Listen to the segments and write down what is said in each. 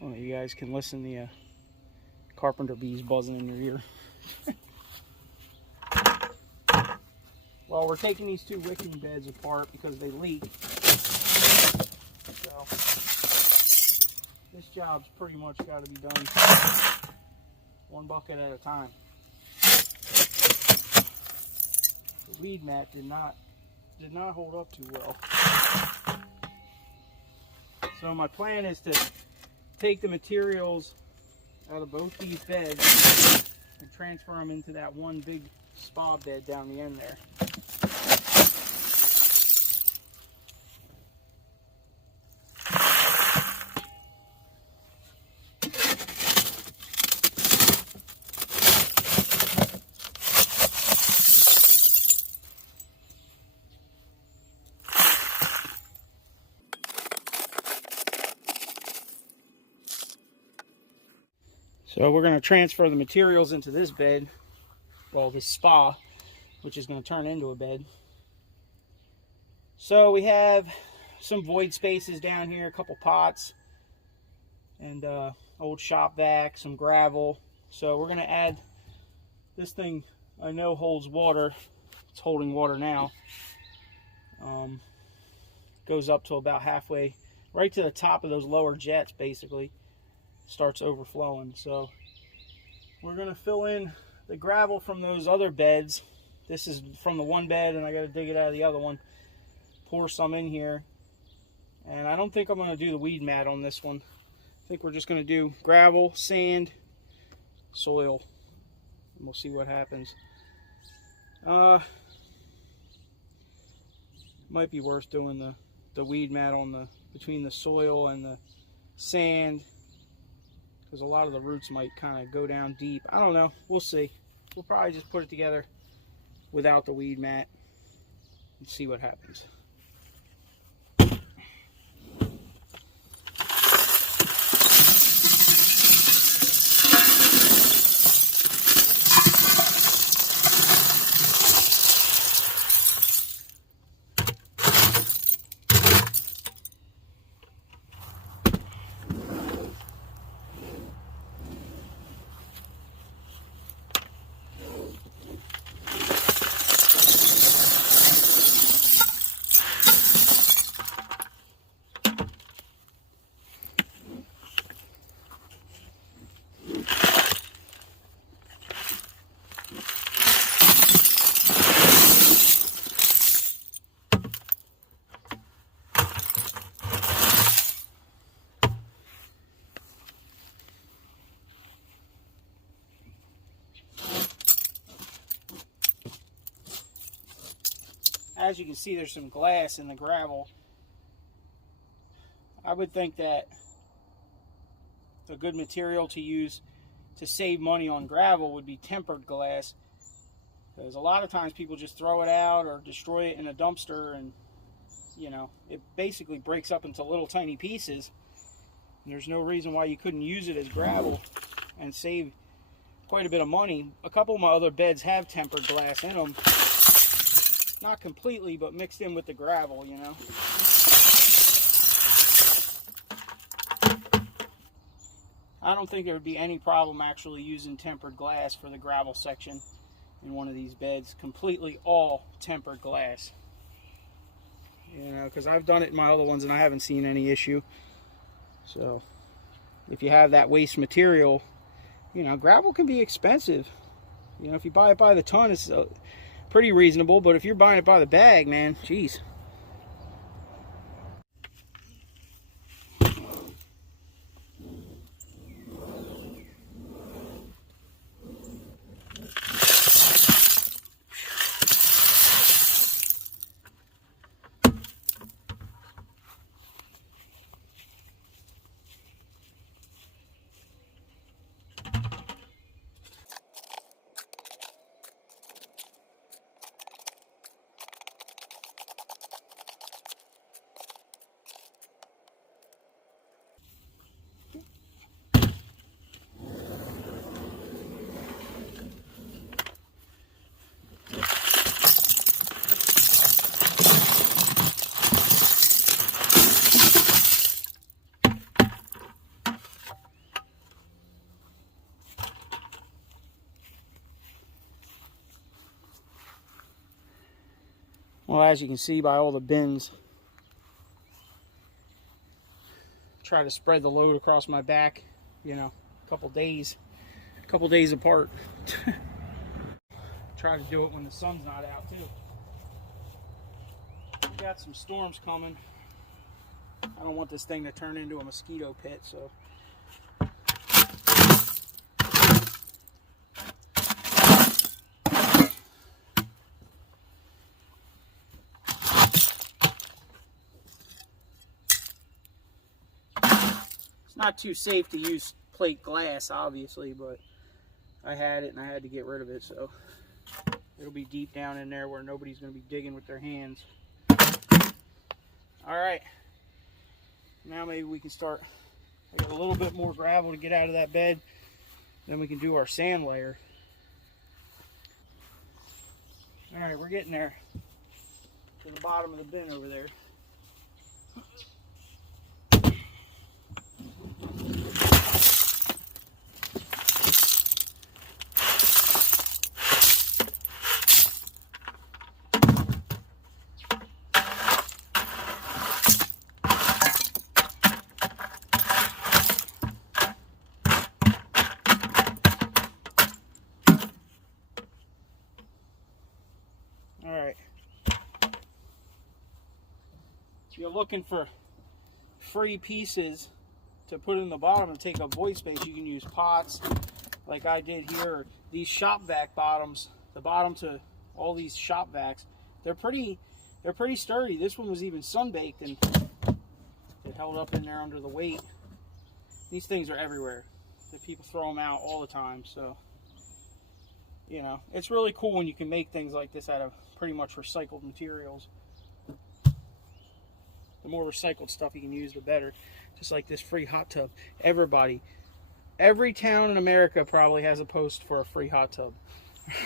Oh, you guys can listen to the carpenter bees buzzing in your ear. Well, we're taking these two wicking beds apart because they leak. So this job's pretty much got to be done one bucket at a time. The weed mat did not hold up too well. So my plan is to take the materials out of both these beds and transfer them into that one big spa bed down the end there. So we're going to transfer the materials into this bed, well, this spa, which is going to turn into a bed. So we have some void spaces down here, a couple pots, and old shop vac, some gravel. So we're going to add, this thing I know holds water. It's holding water now. Goes up to about halfway, right to the top of those lower jets basically. Starts overflowing. So we're going to fill in the gravel from those other beds. This is from the one bed and I got to dig it out of the other one. Pour some in here. And I don't think I'm going to do the weed mat on this one. I think we're just going to do gravel, sand, soil, and we'll see what happens. Might be worth doing the weed mat on between the soil and the sand, because a lot of the roots might kind of go down deep. I don't know. We'll see. We'll probably just put it together without the weed mat and see what happens. As you can see, there's some glass in the gravel. I would think that a good material to use to save money on gravel would be tempered glass, because a lot of times people just throw it out or destroy it in a dumpster, and you know, it basically breaks up into little tiny pieces. And there's no reason why you couldn't use it as gravel and save quite a bit of money. A couple of my other beds have tempered glass in them. Not completely, but mixed in with the gravel, you know. I don't think there would be any problem actually using tempered glass for the gravel section in one of these beds. Completely all tempered glass. You know, because I've done it in my other ones and I haven't seen any issue. So, if you have that waste material, you know, gravel can be expensive. You know, if you buy it by the ton, it's pretty reasonable, but if you're buying it by the bag, man, geez. Well, as you can see by all the bins, try to spread the load across my back, you know, a couple days apart. Try to do it when the sun's not out too. We got some storms coming. I don't want this thing to turn into a mosquito pit, so it's not too safe to use plate glass, obviously, but I had it and I had to get rid of it, so it'll be deep down in there where nobody's going to be digging with their hands. All right, now maybe we can start. I got a little bit more gravel to get out of that bed, then we can do our sand layer. All right, we're getting there, to the bottom of the bin over there. If you're looking for free pieces to put in the bottom and take up void space, you can use pots like I did here, or these shop vac bottoms. The bottom to all these shop vacs, they're pretty sturdy. This one was even sun baked and it held up in there under the weight. These things are everywhere. The people throw them out all the time, so you know, it's really cool when you can make things like this out of pretty much recycled materials. The more recycled stuff you can use, the better. Just like this free hot tub. Every town in America probably has a post for a free hot tub.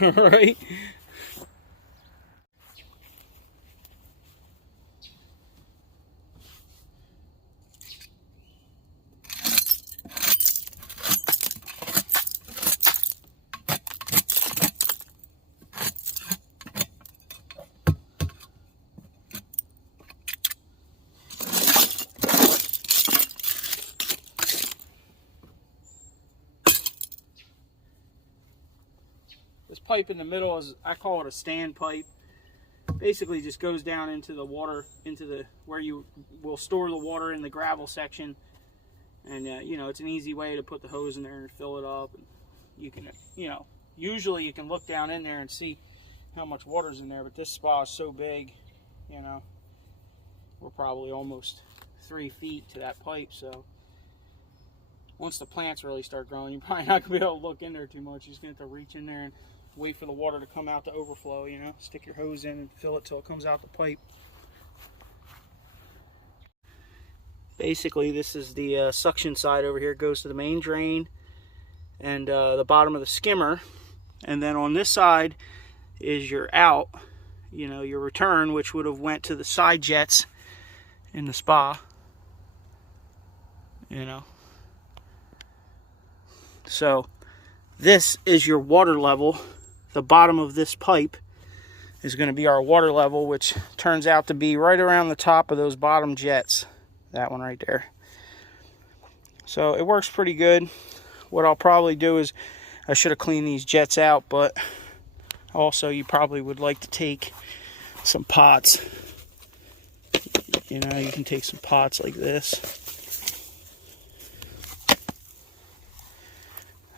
Right? This pipe in the middle is, I call it a stand pipe. Basically just goes down into the water, into the where you will store the water in the gravel section. And you know, it's an easy way to put the hose in there and fill it up. And you can, you know, usually you can look down in there and see how much water's in there, but this spa is so big, you know, we're probably almost 3 feet to that pipe. So once the plants really start growing, you're probably not gonna be able to look in there too much. You're just gonna have to reach in there and wait for the water to come out to overflow, you know, stick your hose in and fill it till it comes out the pipe. Basically, this is the suction side over here. It goes to the main drain and the bottom of the skimmer. And then on this side is your out, you know, your return, which would have went to the side jets in the spa, you know. So this is your water level. The bottom of this pipe is going to be our water level, which turns out to be right around the top of those bottom jets. That one right there. So it works pretty good. What I'll probably do is, I should have cleaned these jets out, but also you probably would like to take some pots. You know, you can take some pots like this.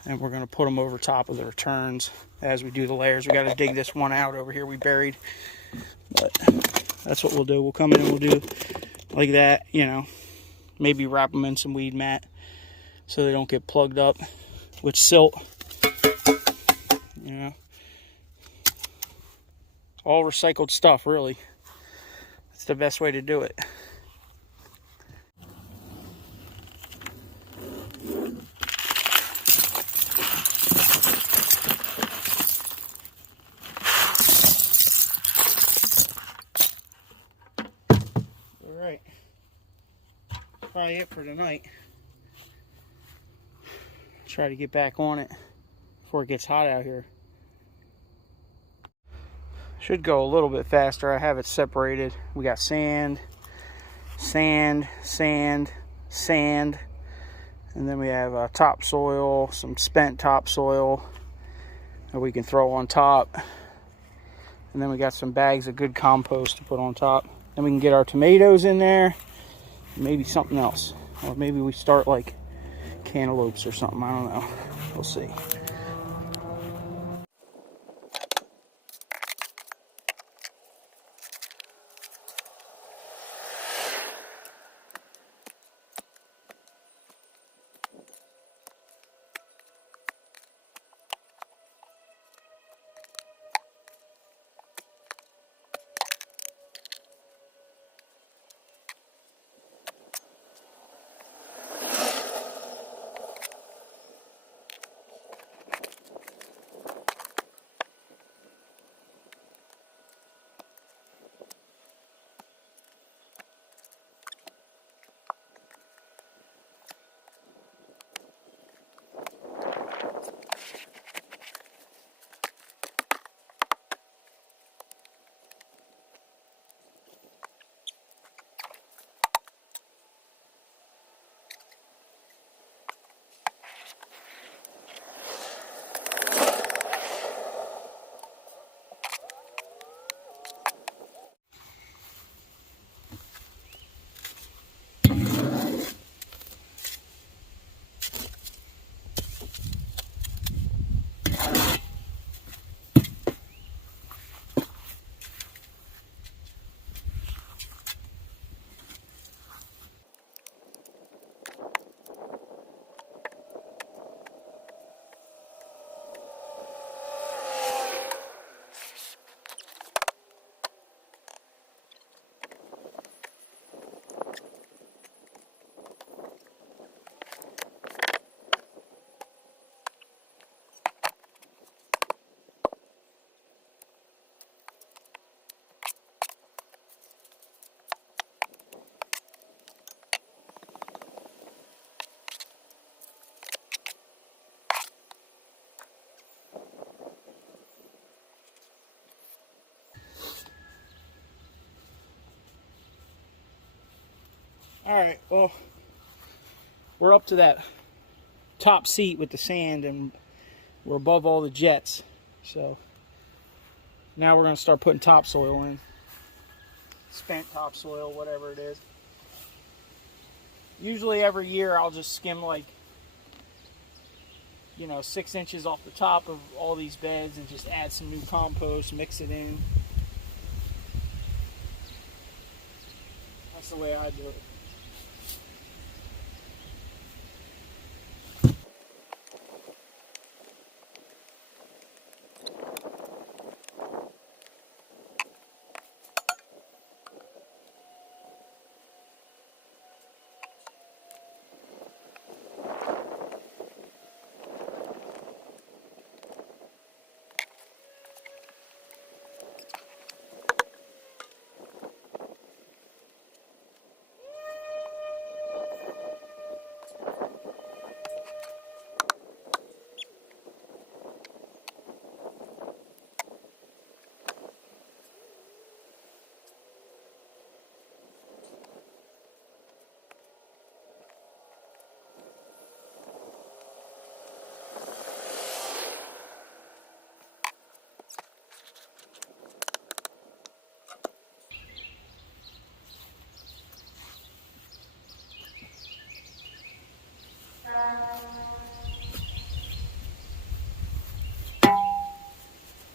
And we're going to put them over top of the returns as we do the layers. We got to dig this one out over here we buried. But that's what we'll do. We'll come in and we'll do like that, you know. Maybe wrap them in some weed mat so they don't get plugged up with silt. You know. All recycled stuff, really. It's the best way to do it. Alright, probably it for tonight. Try to get back on it before it gets hot out here. Should go a little bit faster. I have it separated. We got sand, sand, sand, sand, and then we have topsoil, some spent topsoil that we can throw on top, and then we got some bags of good compost to put on top. Then we can get our tomatoes in there, maybe something else, or maybe we start like cantaloupes or something. I don't know. We'll see. All right, well, we're up to that top seat with the sand, and we're above all the jets. So now we're going to start putting topsoil in. Spent topsoil, whatever it is. Usually every year I'll just skim like, 6 inches off the top of all these beds and just add some new compost, mix it in. That's the way I do it.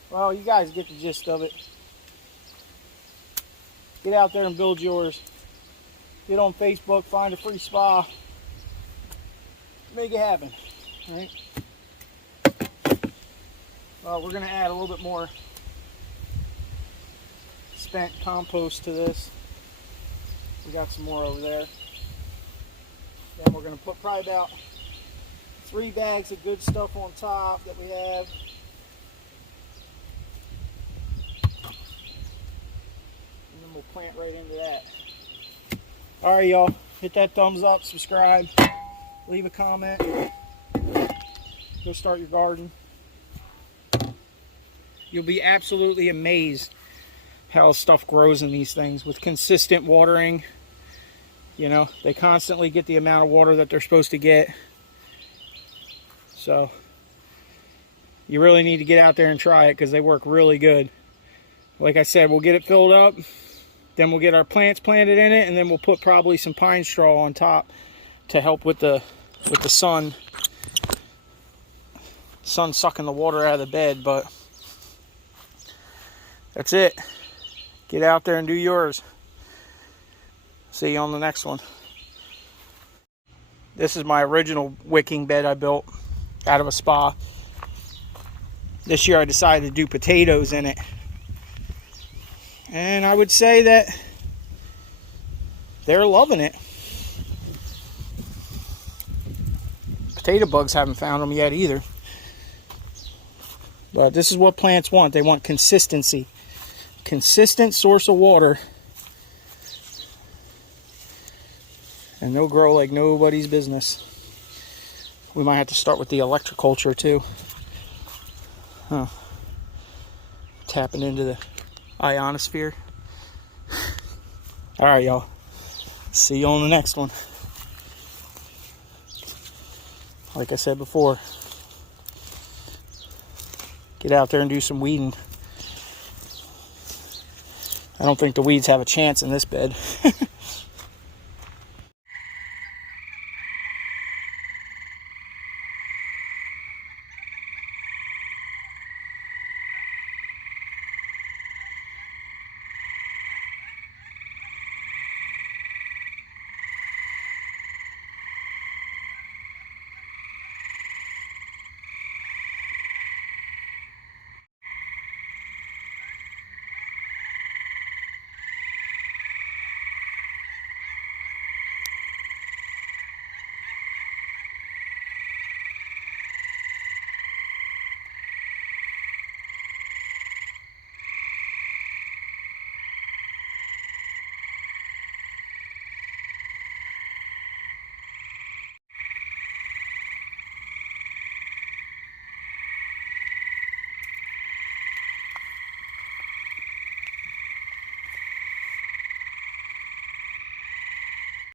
Well, you guys get the gist of it. Get out there and build yours. Get on Facebook, find a free spa. Make it happen. All right? Well, we're going to add a little bit more spent compost to this. We got some more over there. Then we're going to put probably about 3 bags of good stuff on top that we have. And then we'll plant right into that. Alright, y'all. Hit that thumbs up, subscribe, leave a comment. Go start your garden. You'll be absolutely amazed how stuff grows in these things with consistent watering. You know, they constantly get the amount of water that they're supposed to get. So you really need to get out there and try it because they work really good. Like I said, we'll get it filled up, then we'll get our plants planted in it, and then we'll put probably some pine straw on top to help with the sun sucking the water out of the bed. But that's it. Get out there and do yours. See you on the next one. This is my original wicking bed I built out of a spa. This year I decided to do potatoes in it. And I would say that they're loving it. Potato bugs haven't found them yet either. But this is what plants want. They want consistency. Consistent source of water. And they'll grow like nobody's business. We might have to start with the electroculture too. Huh. Tapping into the ionosphere. Alright, y'all. See you on the next one. Like I said before, get out there and do some weeding. I don't think the weeds have a chance in this bed.